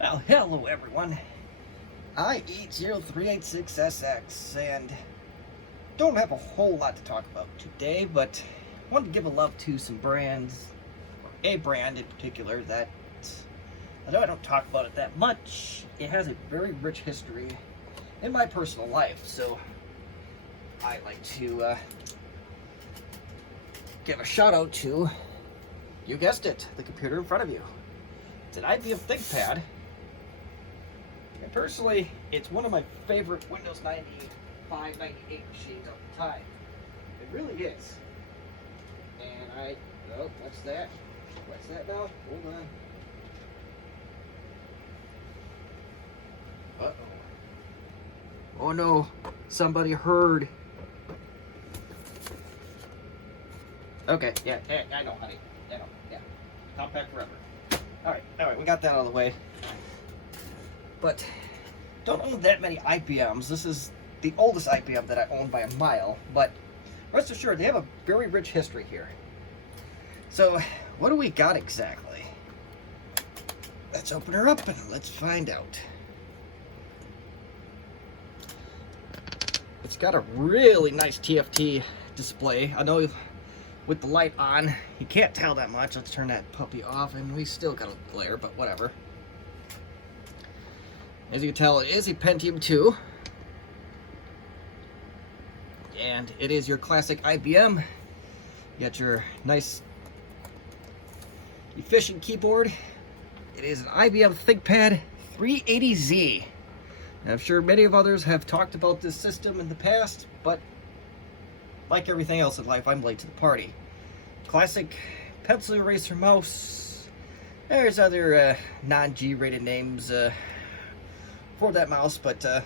Well, hello everyone. I eat 0386SX and don't have a whole lot to talk about today, but I wanted to give a love to some brands, a brand in particular that, although I don't talk about it that much, it has a very rich history in my personal life, so I like to give a shout out to, you guessed it, the computer in front of you. It's an IBM ThinkPad. And personally, it's one of my favorite Windows 95, 98 machines of the time. It really is. And oh, what's that? What's that now? Hold on. Uh-oh. Oh no, somebody heard. Okay, yeah, I know, honey. I know, yeah. Compact forever. Alright, we got that out of the way. But don't own that many IBMs. This is the oldest IBM that I own by a mile, but rest assured, they have a very rich history here. So, what do we got exactly? Let's open her up and let's find out. It's got a really nice TFT display. I know with the light on, you can't tell that much. Let's turn that puppy off, and we still got a glare, but whatever. As you can tell, it is a Pentium 2. And it is your classic IBM. You got your nice, efficient keyboard. It is an IBM ThinkPad 380Z. And I'm sure many of others have talked about this system in the past, but like everything else in life, I'm late to the party. Classic pencil eraser mouse. There's other non-G rated names for that mouse, but a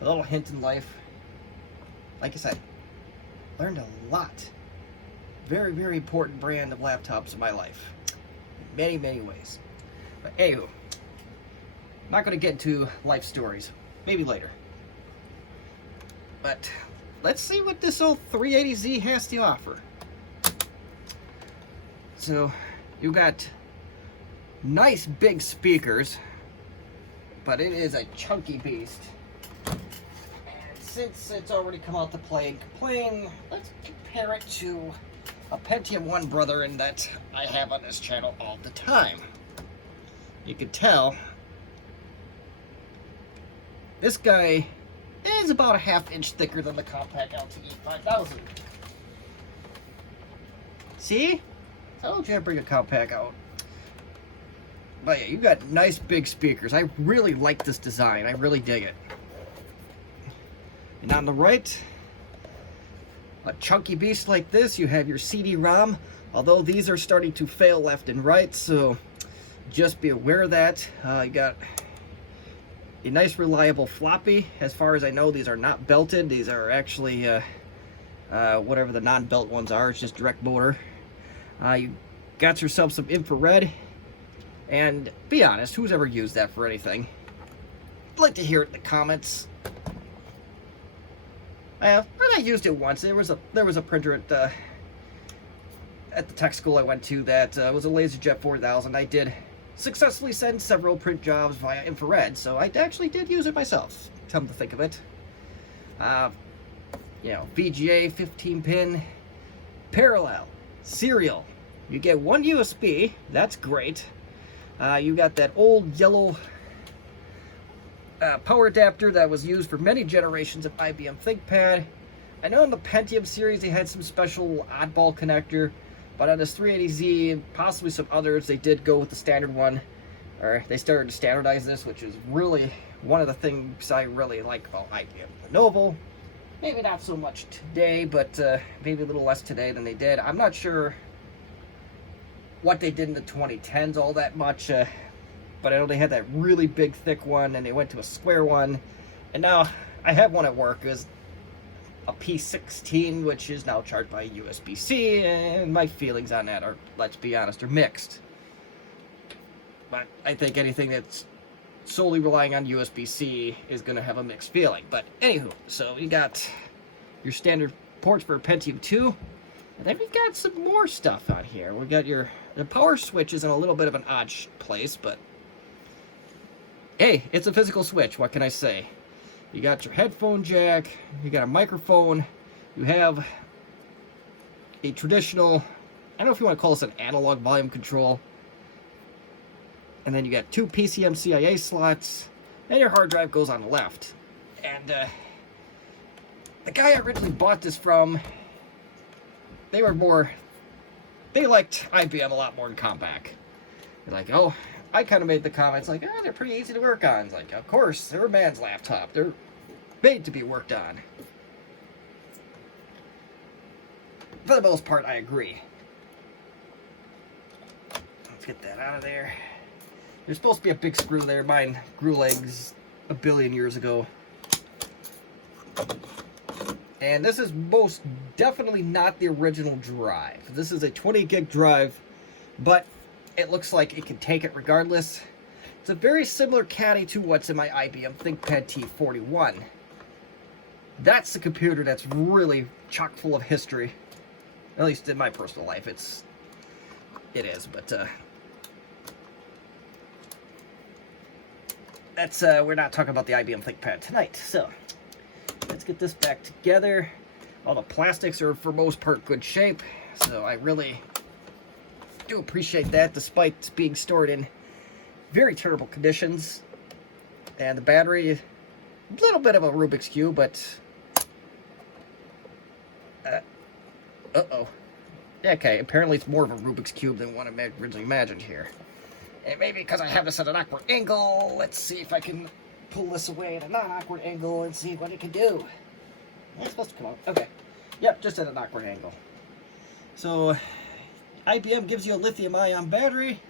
little hint in life. Like I said, learned a lot. Very, very important brand of laptops in my life. In many, many ways. But anywho, I'm not going to get into life stories. Maybe later. But let's see what this old 380Z has to offer. So, you got nice big speakers, but it is a chunky beast. And since it's already come out to play and complain, let's compare it to a Pentium 1 brother in that I have on this channel all the time. You can tell this guy is about a ½ inch thicker than the compact LTE 5000. See? Told you I'd bring a compact out. But yeah, you got nice big speakers. I really like this design. I really dig it. And on the right, a chunky beast like this, you have your CD-ROM. Although these are starting to fail left and right, so just be aware of that. You got a nice reliable floppy. As far as I know, these are not belted. These are actually whatever the non-belt ones are. It's just direct motor. You got yourself some infrared. And be honest, who's ever used that for anything? I'd like to hear it in the comments. I used it once. There was a printer at the tech school I went to that was a LaserJet 4000. I did successfully send several print jobs via infrared, so I actually did use it myself, come to think of it. You know, VGA 15-pin, parallel, serial. You get one USB, that's great. You got that old yellow power adapter that was used for many generations of IBM ThinkPad. I know in the Pentium series they had some special oddball connector, but on this 380Z and possibly some others, they did go with the standard one, or they started to standardize this, which is really one of the things I really like about IBM Lenovo. Maybe not so much today, but maybe a little less today than they did. I'm not sure what they did in the 2010s all that much, but I know they had that really big thick one, and they went to a square one, and now I have one at work. It's a P16, which is now charged by USB-C, and my feelings on that are, let's be honest, are mixed. But I think anything that's solely relying on USB-C is going to have a mixed feeling. But anywho, so you got your standard ports for Pentium 2, and then we've got some more stuff on here. We've got the power switch is in a little bit of an odd place, but hey, it's a physical switch. What can I say? You got your headphone jack, you got a microphone, you have a traditional, I don't know if you want to call this an analog volume control, and then you got 2 PCM CIA slots, and your hard drive goes on the left. And the guy I originally bought this from, they liked IBM a lot more than Compaq. They're like, oh, I kind of made the comments like, oh, they're pretty easy to work on. It's like, of course, they're a man's laptop. They're made to be worked on. For the most part, I agree. Let's get that out of there. There's supposed to be a big screw there. Mine grew legs a billion years ago. And this is most definitely not the original drive. This is a 20 gig drive, but it looks like it can take it regardless. It's a very similar caddy to what's in my IBM ThinkPad T41. That's the computer that's really chock full of history. At least in my personal life, it is, but that's we're not talking about the IBM ThinkPad tonight. So let's get this back together. All the plastics are for most part good shape, so I really do appreciate that, despite being stored in very terrible conditions. And the battery, a little bit of a Rubik's Cube, but okay, apparently it's more of a Rubik's Cube than what I originally imagined here. And maybe because I have this at an awkward angle, let's see if I can pull this away at a non-awkward angle and see what it can do. It's supposed to come out. Okay. Yep, just at an awkward angle. So, IBM gives you a lithium-ion battery.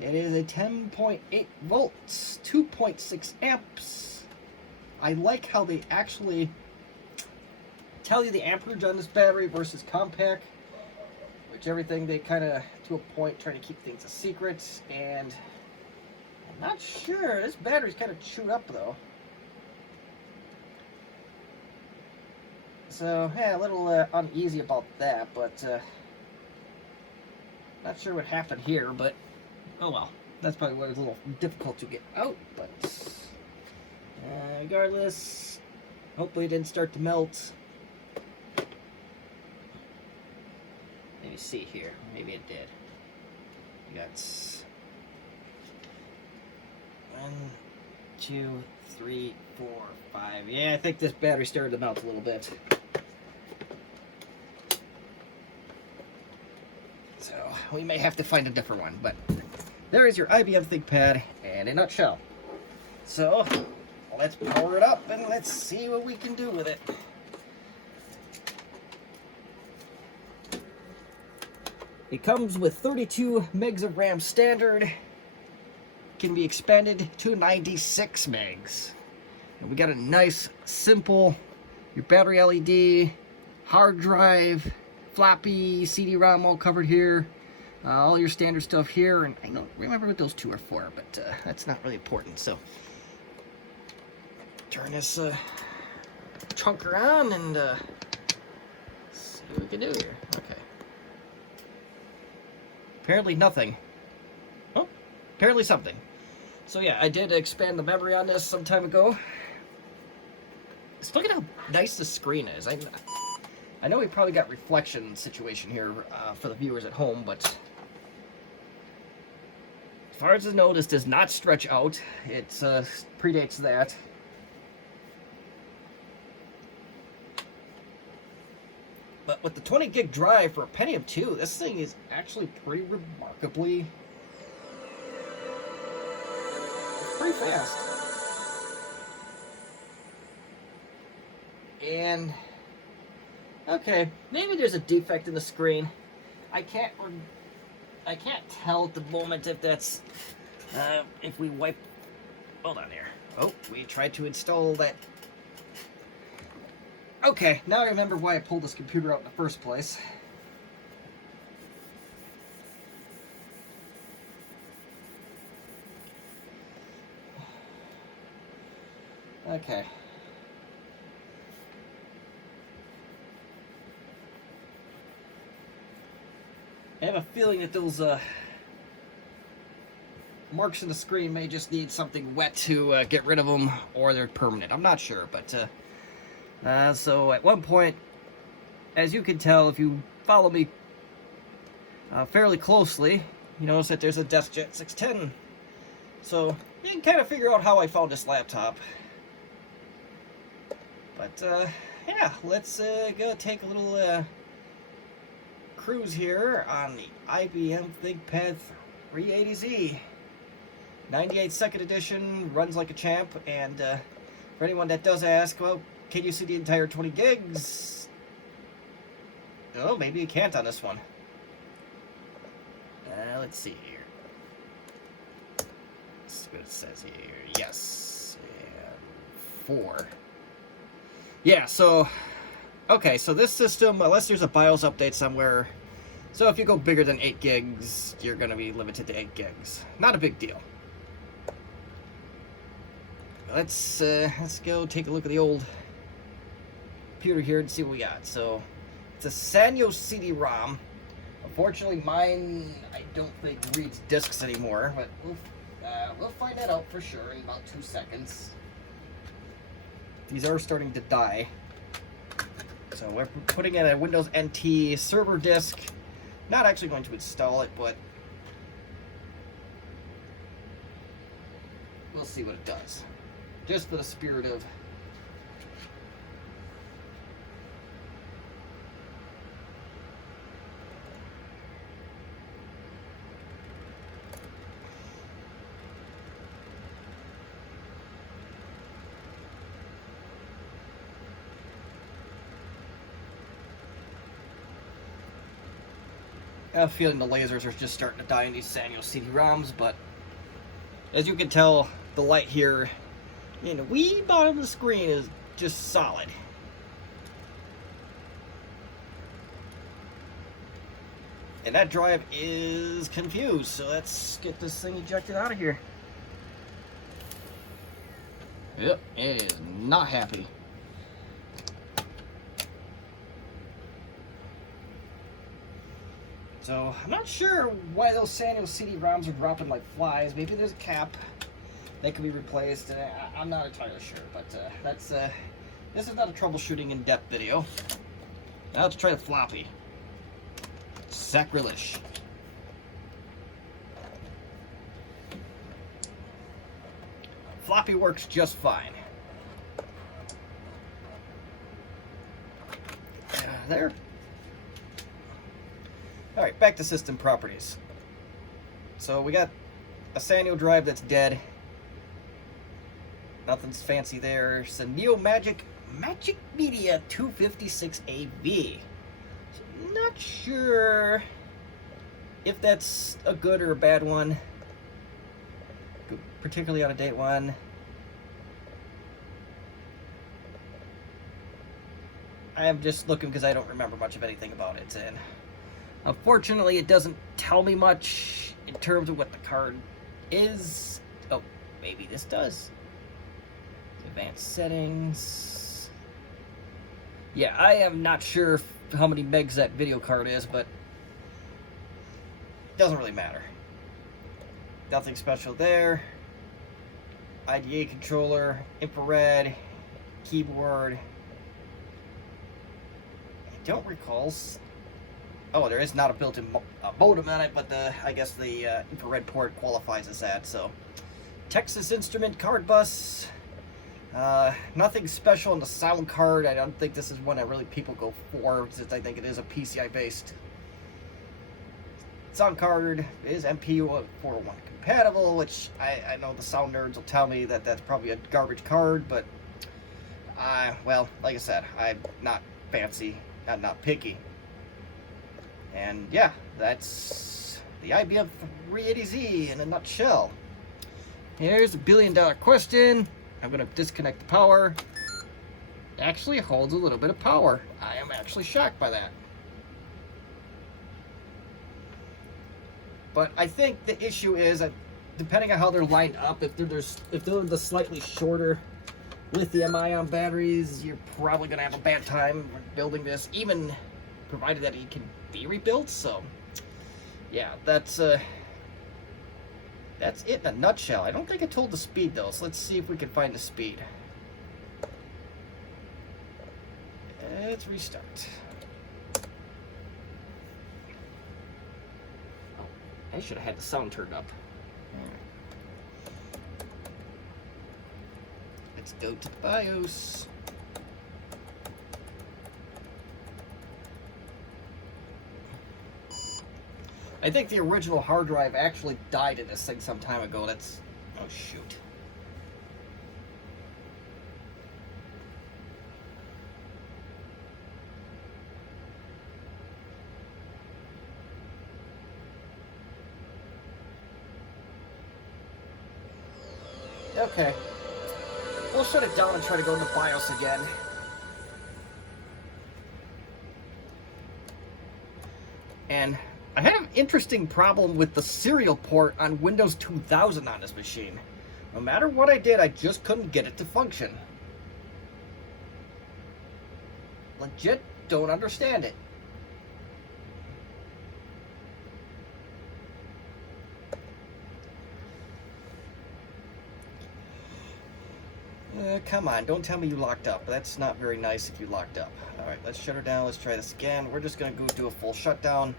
It is a 10.8 volts, 2.6 amps. I like how they actually tell you the amperage on this battery versus Compaq, which everything they kind of, to a point, try to keep things a secret. And I'm not sure. This battery's kind of chewed up, though. So, yeah, a little uneasy about that, but not sure what happened here, but oh well. That's probably what was a little difficult to get out, but regardless, hopefully it didn't start to melt. Let me see here. Maybe it did. We got 1, 2, 3, 4, 5. Yeah, I think this battery started to melt a little bit. So we may have to find a different one, but there is your IBM ThinkPad in a nutshell. So let's power it up and let's see what we can do with it. It comes with 32 megs of RAM standard. Can be expanded to 96 megs. And we got a nice, simple, your battery LED, hard drive, floppy, CD-ROM all covered here. All your standard stuff here, and I don't remember what those two are for, but that's not really important. So turn this chunker on and see what we can do here. Okay. Apparently nothing. Oh, apparently something. So yeah, I did expand the memory on this some time ago. Just look at how nice the screen is. I know we probably got reflection situation here for the viewers at home, but as far as I know, this does not stretch out. It predates that. But with the 20 gig drive for a Pentium 2, this thing is actually pretty remarkably pretty fast. And okay, maybe there's a defect in the screen. I can't tell at the moment if that's if we wipe. Hold on here. Oh, we tried to install that. Okay, now I remember why I pulled this computer out in the first place. Okay. I have a feeling that those marks in the screen may just need something wet to get rid of them, or they're permanent. I'm not sure, but so at one point, as you can tell if you follow me fairly closely, you notice that there's a DeskJet 610. So you can kind of figure out how I found this laptop. But yeah, let's go take a little cruise here on the IBM ThinkPad 380Z. 98 second edition, runs like a champ, and for anyone that does ask, well, can you see the entire 20 gigs? Oh, maybe you can't on this one. Let's see here. Let's see what it says here. Yes. And 4. Yeah, so, okay, so this system, unless there's a BIOS update somewhere, so if you go bigger than 8 gigs, you're going to be limited to 8 gigs. Not a big deal. Let's go take a look at the old computer here and see what we got. So, it's a Sanyo CD-ROM. Unfortunately, mine, I don't think reads discs anymore, but we'll find that out for sure in about 2 seconds. These are starting to die. So we're putting in a Windows NT server disk. Not actually going to install it, but we'll see what it does. Just for the spirit of I have a feeling the lasers are just starting to die in these Sanyo CD-ROMs, but as you can tell, the light here in the wee bottom of the screen is just solid. And that drive is confused, so let's get this thing ejected out of here. Yep, it is not happy. So, I'm not sure why those Sanyo CD-ROMs are dropping like flies. Maybe there's a cap that could be replaced. I'm not entirely sure, but this is not a troubleshooting in-depth video. Now let's try the floppy. Sacrilege. Floppy works just fine. There. Alright, back to system properties. So we got a Sanyo drive that's dead. Nothing's fancy there. It's a Neo Magic Media 256AV. So not sure if that's a good or a bad one. Particularly out of date one. I am just looking because I don't remember much of anything about it, and unfortunately it doesn't tell me much in terms of what the card is. Oh, maybe this does. Advanced settings. Yeah, I am not sure how many megs that video card is, but it doesn't really matter. Nothing special there. IDA controller, infrared, keyboard. I don't recall. Oh, there is not a built-in modem on it, but I guess the infrared port qualifies as that. So, Texas Instrument card bus. Nothing special on the sound card. I don't think this is one that really people go for, since I think it is a PCI-based sound card. Is MP401 compatible, which I know the sound nerds will tell me that that's probably a garbage card, but well, like I said, I'm not fancy, I'm not picky. And yeah, that's the IBM 380Z in a nutshell. Here's a billion-dollar question. I'm going to disconnect the power. It actually holds a little bit of power. I am actually shocked by that. But I think the issue is that depending on how they're lined up, if they're the slightly shorter lithium-ion batteries, you're probably going to have a bad time building this, even provided that it can be rebuilt. So, yeah, that's That's it in a nutshell. I don't think it told the speed though, so let's see if we can find the speed. Let's restart. Oh, I should have had the sound turned up. Let's go to the BIOS. I think the original hard drive actually died in this thing some time ago. That's... oh, shoot. Okay. We'll shut it down and try to go into BIOS again. And I had an interesting problem with the serial port on Windows 2000 on this machine. No matter what I did, I just couldn't get it to function. Legit don't understand it. Come on, don't tell me you locked up. That's not very nice if you locked up. Alright, let's shut her down. Let's try this again. We're just going to go do a full shutdown.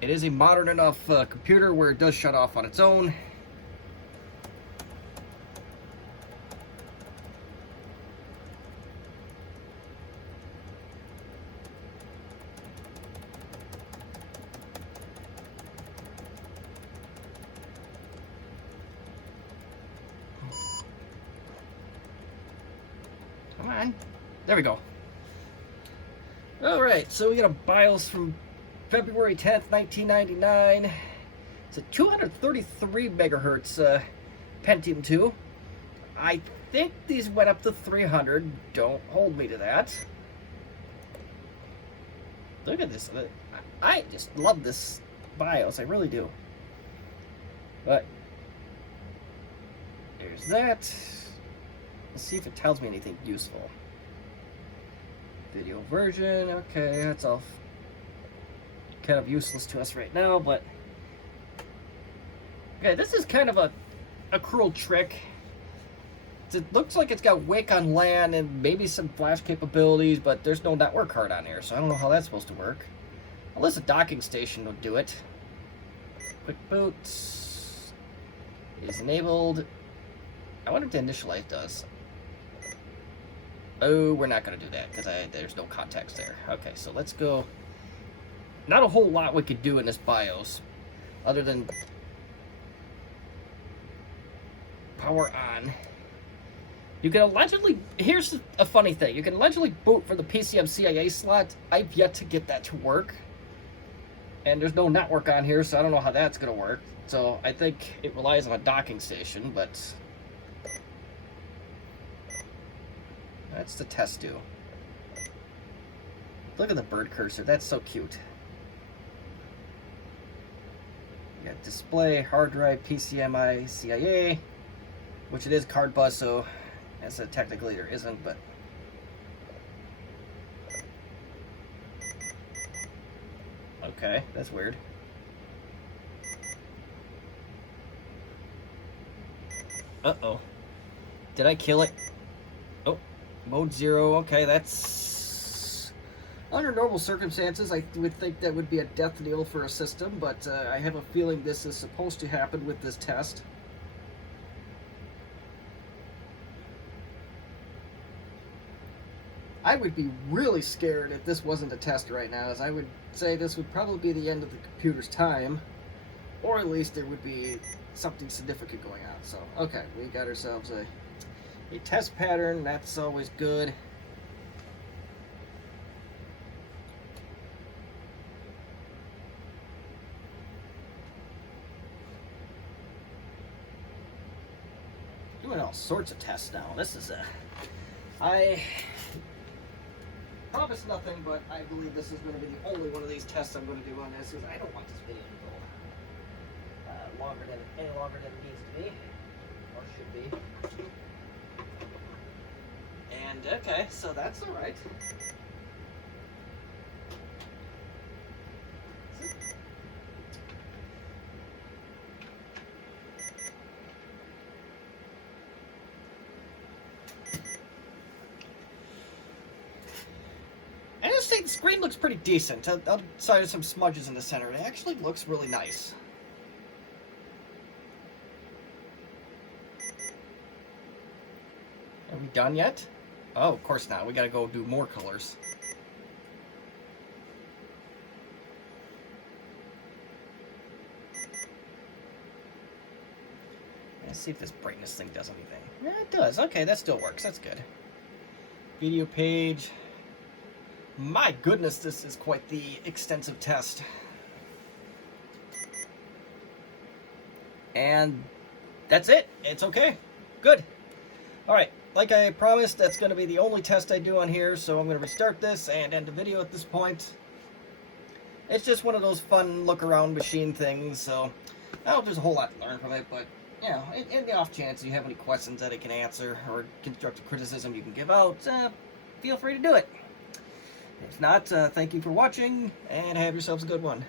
It is a modern enough computer where it does shut off on its own. Come on. There we go. Alright, so we got a BIOS from February 10th, 1999. It's a 233 megahertz Pentium 2. I think these went up to 300. Don't hold me to that. Look at this. I just love this BIOS. I really do. But there's that. Let's see if it tells me anything useful. Video version. Okay, that's all kind of useless to us right now, but okay, this is kind of a cruel trick. It looks like it's got Wake on LAN and maybe some flash capabilities, but there's no network card on here, so I don't know how that's supposed to work. Unless a docking station would do it. Quick boot is enabled. I wonder if the initialize does. Oh, we're not going to do that because there's no context there. Okay, so let's go. Not a whole lot we could do in this BIOS other than power on. You can allegedly, here's a funny thing, you can allegedly boot for the PCMCIA slot. I've yet to get that to work. And there's no network on here, so I don't know how that's going to work. So I think it relies on a docking station, but that's the test do. Look at the bird cursor, that's so cute. You got display, hard drive, PCMI, CIA, which it is card bus, so as a technically there isn't, but okay, that's weird. Uh-oh. Did I kill it? Oh, mode 0, okay, that's... Under normal circumstances, I would think that would be a death knell for a system, but I have a feeling this is supposed to happen with this test. I would be really scared if this wasn't a test right now, as I would say this would probably be the end of the computer's time, or at least there would be something significant going on. So, okay, we got ourselves a test pattern, that's always good. Doing all sorts of tests now. This is I promise nothing, but I believe this is going to be the only one of these tests I'm going to do on this, because I don't want this video to go any longer than it needs to be, or should be. And okay, so that's all right. say the screen looks pretty decent. Outside of some smudges in the center, it actually looks really nice. Are we done yet? Oh, of course not. We gotta go do more colors. Let's see if this brightness thing does anything. Yeah, it does. Okay, that still works. That's good. Video page. My goodness, this is quite the extensive test. And that's it. It's okay. Good. Alright, like I promised, that's going to be the only test I do on here, so I'm going to restart this and end the video at this point. It's just one of those fun look-around machine things, so I don't know if there's a whole lot to learn from it, but, you know, in the off chance you have any questions that it can answer, or constructive criticism you can give out, feel free to do it. If not, thank you for watching, and have yourselves a good one.